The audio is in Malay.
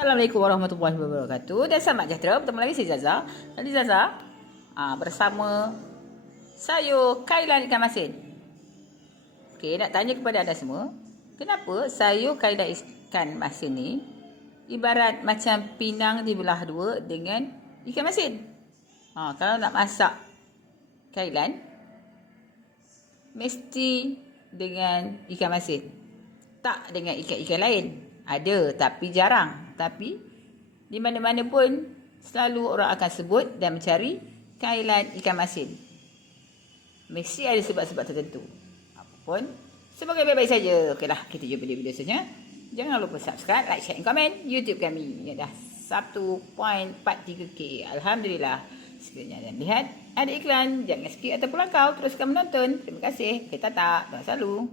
Assalamualaikum warahmatullahi wabarakatuh. Dan selamat sejahtera. Bertemu lagi saya Zaza. Tadi Zaza aa, bersama sayur kailan ikan masin. Okey nak tanya kepada anda semua Kenapa sayur kailan ikan masin ni Ibarat macam pinang dibelah dua dengan ikan masin? Ha, Kalau nak masak kailan Mesti dengan ikan masin. Tak dengan ikan-ikan lain ada tapi jarang. Tapi di mana-mana pun selalu orang akan sebut dan mencari kailan ikan masin. Mesti ada sebab-sebab tertentu. Apapun. Semoga baik-baik saja. Okeylah, kita jumpa di video seterusnya. Jangan lupa subscribe, like, share dan komen YouTube kami. Yang dah 1.43k. Alhamdulillah. Sekiranya anda melihat ada iklan, jangan skip ataupun langkau. Teruskan menonton. Terima kasih. Kita tak. Tuan selalu.